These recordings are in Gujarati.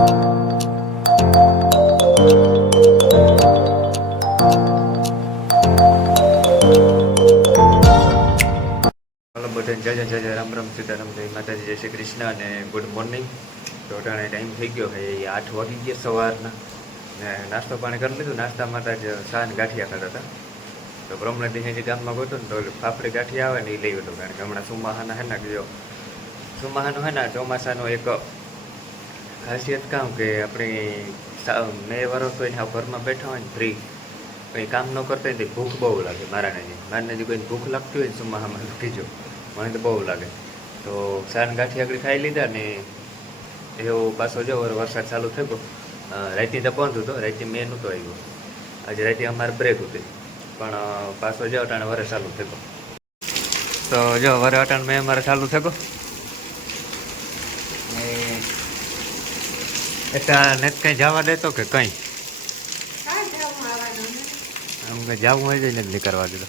બધાને, જય જય જય રામ રામ, સીતારામ, જય માતાજી, જય શ્રી કૃષ્ણ અને ગુડ મોર્નિંગ. તો અટાણે ટાઈમ થઈ ગયો એ આઠ વાગી ગયા સવારના. ને નાસ્તો પાણી કરી લીધું નાસ્તા માટે જ સાંજ ગાંઠિયા ખાતા હતા. તો બ્રહ્મણથી જે ગામમાં ગયો ને, તો ફાફડી ગાંઠિયા આવે ને એ લઈ ગયો કારણ કે હમણાં સુમાહાના હે ને, ગયો. સુમાહાનું હે ને ચોમાસાનો એક ખાસિયત કામ કે આપણે મે વરસ હોય ને ઘરમાં બેઠા હોય ને ફ્રી કંઈ કામ ન કરતા હોય ભૂખ બહુ લાગે મારાને જે મારાને જે કોઈ ભૂખ લાગતી હોય ને સુમાહામાં તો કીજો મને તો બહુ લાગે. તો સાન ગાંઠી આગળ ખાઈ લીધા ને એવો પાછો જો વરસાદ ચાલુ થઈ ગયો. તો પહોંચ્યું હતો રાતે મેં નહોતો આવ્યો આજે રાતે અમારે બ્રેક હતી. પણ પાછો જો અટાણે વરે ચાલુ થઈ ગયો. તો જો વરે અટાણ મેં અમારે ચાલુ થઈ ગયો ને એટલે નેત કંઈ જવા દેતો કે કંઈ? આમ કંઈ જવું હોય ને નથી કરવા દીધો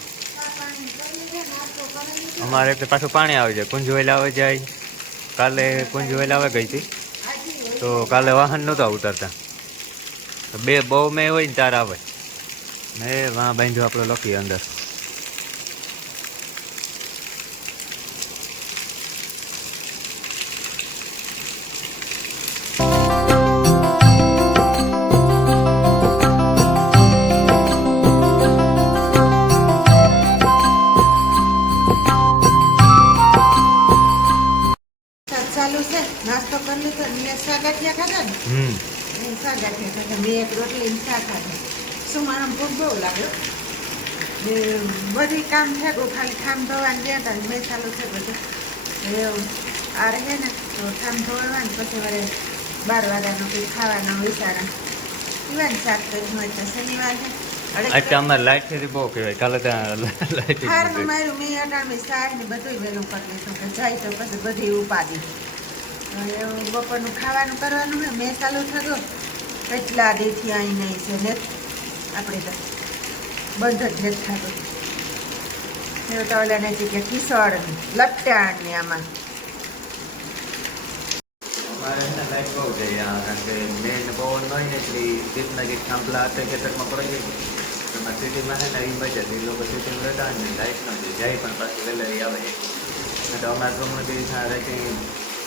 અમારે એટલે પાછું પાણી આવે જાય કુંજ વેલા આવે જાય. કાલે કુંજ વેલા આવે ગઈ હતી. તો કાલે વાહન નહોતા ઉતરતા. તો બે બહુ મેં હોય ને તાર આવે. મેં વાં બાંધ્યો આપણે લખીએ અંદર. મેં શાગાઠિયા ખાધા ને શાગાઠિયા ખાધા મેં એક રોટલી શાક ખાધું શું મારા ભૂખ બહુ લાગ્યો બધી કામ છે ખાલી ખામ ધોવાનું ગયા હતા મેં ચાલુ છે બધું. આ રહે ને તો ખામ ધોવાનું પછી વળે બાર વાગ્યાનો કંઈ ખાવાનો વિચારા પીવાનું શાક કર્યું હોય તો શનિવાર છે. એટલે અમારે લાઈટથી બહુ કહેવાય. કાલે ત્યાં લાઈટ હારનું માર્યું મેં અટાણું શાક ને બધું વહેલું કરી લીધું. જાય તો પછી બધી હવે એવું બપોરનું ખાવાનું કરવાનું હોય, મેં ચાલુ થતો કેટલા દેથી અહીં નહીં છે ને. આપણે તો બંધ જ નથી થતું. એવું તો ઓલા નથી કે કિશોર લટ્ટાણ ને આમાં. અમારે છે ને લાઈટ બહુ કારણ કે મેન બહુ નહીં ને થાંભલા હતા ખેતરમાં પડી જાય એમાં સિટીમાં છે ને એ એ લોકો સિટીમાં રહેતા હોય ને લાઈટ ન જાય પણ પાછી આવે. તો અમારા ગામમાં બી રાતે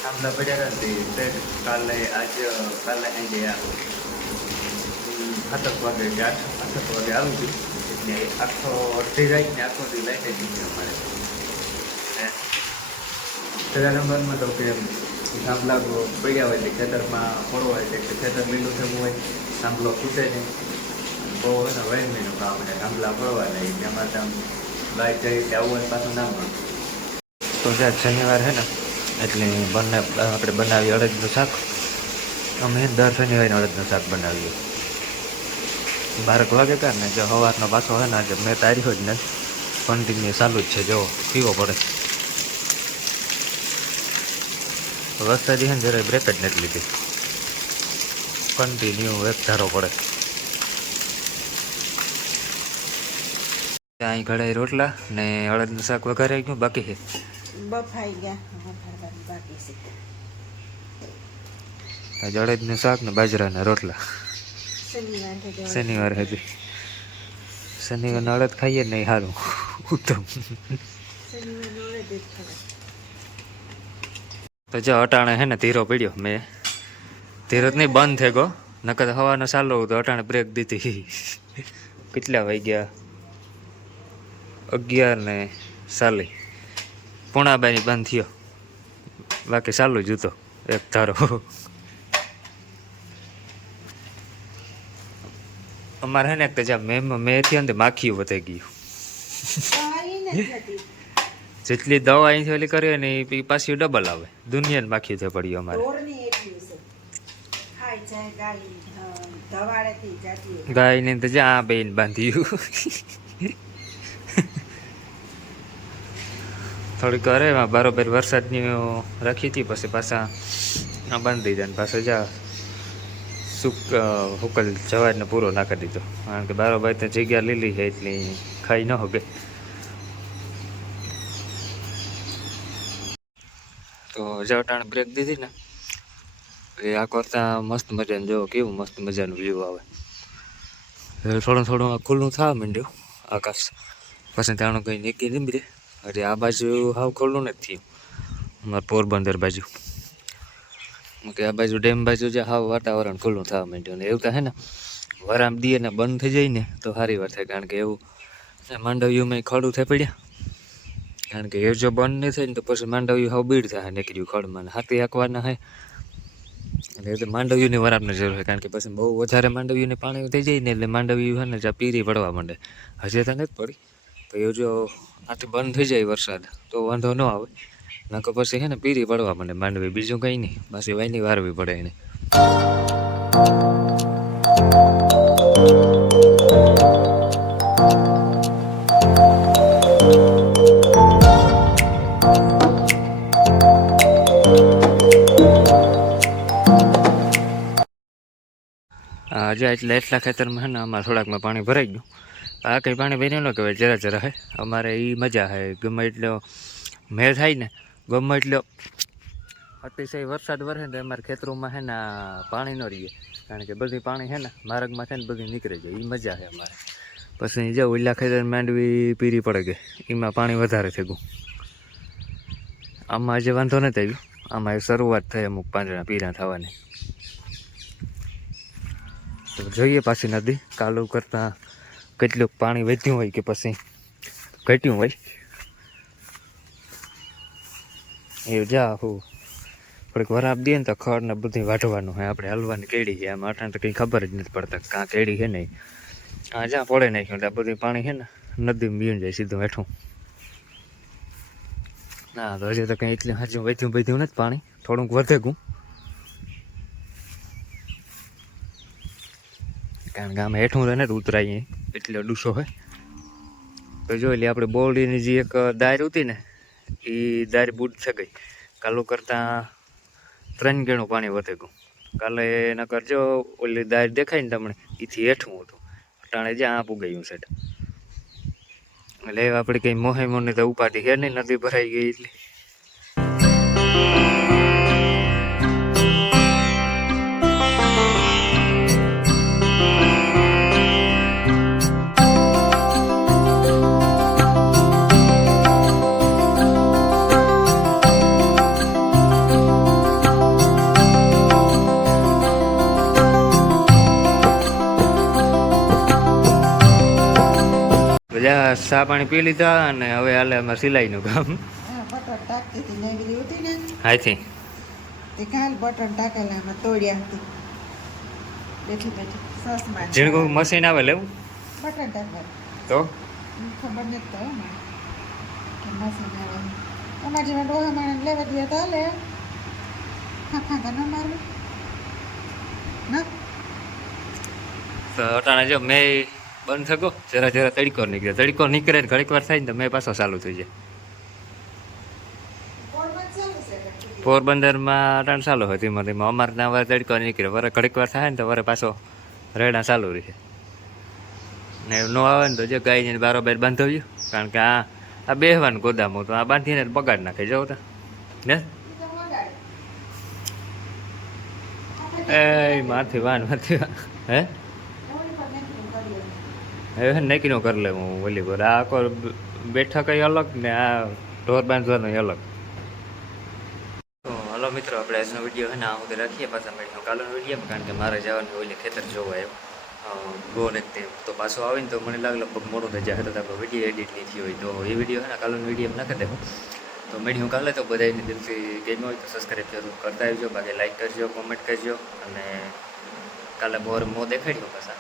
થાંભલા પડ્યા હતા ને તે કાલે આજ, કાલે સાંજે સાતક વાગે કે આઠ આઠક વાગે આવી ગયું. એટલે આખો અડધી રાત ને આખો દી લાઈટ જ નથી અમારે. હે. પેલા નંબરમાં તો કે થાંભલા પડ્યા હોય એટલે ખેતરમાં ફળો હોય એટલે ખેતર લીલું થવું હોય થાંભલો તૂટે નહીં. બહુ હોય ને વહેમીનું કામ એટલે થાંભલા ફળવા નહીં એમાં આમ લાઈટ જાય એટલે આવું હોય પાછું ના મળે. તો જ્યાં શનિવાર છે ને એટલે આપણે બનાવીએ અડદનું શાક. અમે દર શનિવારે અડદનું શાક બનાવીએ. બારક વાગે કાર ને, જો સવારનો પાછો હોય ને, આજે મેં તાર્યો જ નથી. કન્ટિન્યુ ચાલુ જ છે, જો પીવો પડે. વરસાદી ને, જરાય બ્રેક જ નથી લીધી. કન્ટિન્યુ એક ધારો પડે. અહીં ઘડાઈ રોટલા ને અડદનું શાક વઘારાઈ ગયું, બાકી છે? બફાઈ ગયા બાકી છે. આજે શાક ને બાજરાના રોટલા. શનિવાર હતી શનિવાર અડદ ખાઈએ ને સારું ઉત્તમ. તો જો અટાણે હે ને ધીરો પડ્યો મેં. ધીરો જ નહીં બંધ થઈ ગયો. નકર હવાનો ચાલુ તો અટાણે બ્રેક દીધી. કેટલા વાગ્યા? અગિયાર ને સાલી પૂણાબાની બંધ થયો. બાકી ચાલુ જૂતો એક ધારો. અમારે હે ને જ્યાં મેં મેં થયો ને માખીઓ વધી ગયું. જેટલી દવા અહીંથી ઓલી કરીએ ને એ પાછી ડબલ આવે. દુનિયાને માખી થઈ પડી અમારે. ગાય. ગાયને તો જ્યાં બેન બાંધ્યું. થોડીક અરે એમાં બરોબર વરસાદની રાખી હતી, પછી પાછા બાંધી દીધા ને પાછા જા સુક હુકલ જવાજને પૂરો નાખી દીધો. કારણ કે બારોબાર તો જગ્યા લીલી છે એટલી, ખાઈ ન હોગે તો જવટાણ બ્રેક દીધી ને. એ આ કરતા મસ્ત મજાનું જોવો કેવું મસ્ત મજાનું વ્યૂ આવે. થોડું થોડું ખુલ્લું થવા માંડ્યું, આકાશ. પછી તાણું કંઈ નીકળી નીકળે એટલે આ બાજુ હાવ ખુલ્લું નથી અમારે પોરબંદર બાજુ. કે આ બાજુ ડેમ બાજુ જે હાવ વાતાવરણ ખુલ્લું થવા માંડ્યું ને એવું તો હે ને? વરામ દીએ ને બંધ થઈ જાય ને તો સારી વાત થાય. કારણ કે એવું માંડવ્યુંમાં ખડું થઈ પડ્યા. કારણ કે એ જો બંધ નહીં થાય ને તો પછી માંડવ્યું હાવ બીડ થાય નીકળ્યું ખડમાં હાથી હાંકવાના હોય એટલે તો માંડવ્યુંની વરાપની જરૂર હોય કારણ કે પછી બહુ વધારે માંડવ્યુંને પાણી થઈ જાય ને એટલે માંડવ્યું હોય ને જ્યાં પીરી પડવા માંડે. હજી તો નથી પડી. એ જો આથી બંધ થઈ જાય વરસાદ, તો વાંધો ન આવે. નકર પછી છે ને પીરી પડવા મને માંડવી બીજું કંઈ નહીં. પછી વાયની વારવી પડે એને. આજે એટલે એટલા ખેતરમાં છે ને આમાં થોડાકમાં પાણી ભરાઈ ગયું. આ કંઈ પાણી બન્યું ન કહેવાય, જરા જરા હે. અમારે એ મજા હે. ગમે એટલો મેળ થાય ને, ગમે એટલો અતિશય વરસાદ વરસે ને અમારા ખેતરોમાં છે ને પાણી ન રહીએ. કારણ કે બધી પાણી છે ને, માર્ગમાં છે ને બધી નીકળી જાય. એ મજા છે અમારે. પછી જો ઓલા ખેતર માંડવી પીરી પડે ગઈ એમાં પાણી વધારે થઈ ગયું આમાં આજે વાંધો નથી આવ્યો. આમાં શરૂઆત થઈ અમુક પાંદડા પીરા થવાની. તો જોઈએ પાછી નદી. કાલુ કરતાં કેટલું પાણી વધ્યું હોય કે પછી ઘટ્યું હોય. એ જા હું. થોડીક વરાપ દઈએ ને તો ખડ ને બધી વાઢવાનું હોય. આપણે હલવાની કેડી છે. આમ અટાણ તો કંઈ ખબર જ નથી પડતા કાં કેડી છે નહીં આ જ્યાં પડે નાખ્યું એટલે બધું પાણી છે ને નદીમાં બીણ જાય સીધું હેઠું. ના, તો હજી તો કંઈ એટલું હજુ વધ્યું વધ્યું નથી પાણી. થોડુંક વધે ગું કારણ કે આમ હેઠું રહે ને ઉતરાય એટલે ડૂસો હોય. તો જો એટલે આપણે બોરડીની જે એક દાર હતી ને, એ દાર બૂટ થઈ ગઈ. કાલુ કરતાં ત્રણ ગણું પાણી વધે ગયું. કાલે ન કરજો ઓલી દાર દેખાય ને તમને, એથી હેઠું હતું. અટાણે જ્યાં આપું ગયું સેટ એટલે આપણે કંઈ મોહે મોને તો ઉપાધિ છે નહીં, નદી ભરાઈ ગઈ એટલે. ચા પાણી પી લીધા અને હવે હાલે અમારે સિલાઈનું કામ. હાથી ઝીણકું મશીન આવે લેવું? તો? ખબર નથી તો મશીન આવે. અમારા ડોહા માણસ લેવા દે તો ના? તો અટાણે જો મેં બંધ થકો જરા જરા તડકો નીકળે. તડકો નીકળે ને ઘડીક વાર થાય ને તો મેં પાછો ચાલુ થઈ જાય. પોરબંદરમાં અટાણ ચાલુ હોય ધીમે ધીમે અમારે ત્યાં વારે તડકો નીકળે વરે ઘડીક વાર થાય ને તો વરે પાછો રેડા ચાલુ રહે. ને ન આવે ને તો જે જો બારો બારોબાર બાંધવ્યું કારણ કે આ આ બેહવાનું ગોદામો તો આ બાંધીને બગાડ નાખે. જવું તો. ને. એ માથી વાન માથી વાન. હે ઓલી પર નાખીને કરીએ. હવે નક્કીનું કરી લે હું ઓલી પર આ આખો બેઠક અલગ ને આ ઢોર બાંધવાનો અલગ. હલો મિત્રો, આપણે આજનો વીડિયો છે ને આ સુધી રાખીએ. પાછા મેળવી કાલનો વીડિયો કારણ કે મારે જવાનું ઓલી ખેતર જોવા એમ. ગોને તે તો પાછો આવીને તો મને લાગે લગભગ મોડું થઈ જાય. તો આપણો વીડિયો એડિટ નહીં થયો હોય તો એ વીડિયો હે ને કાલનો વીડિયો નાખી દેવું. તો મેળ્યું કાલે. તો બધાને દિલથી ગેમ હોય તો સબસ્ક્રાઈબ જરૂર કરતા આવજો. બાકી લાઈક કરજો કોમેન્ટ કરજો. અને કાલે બોર મો દેખાડ્યો પાછા.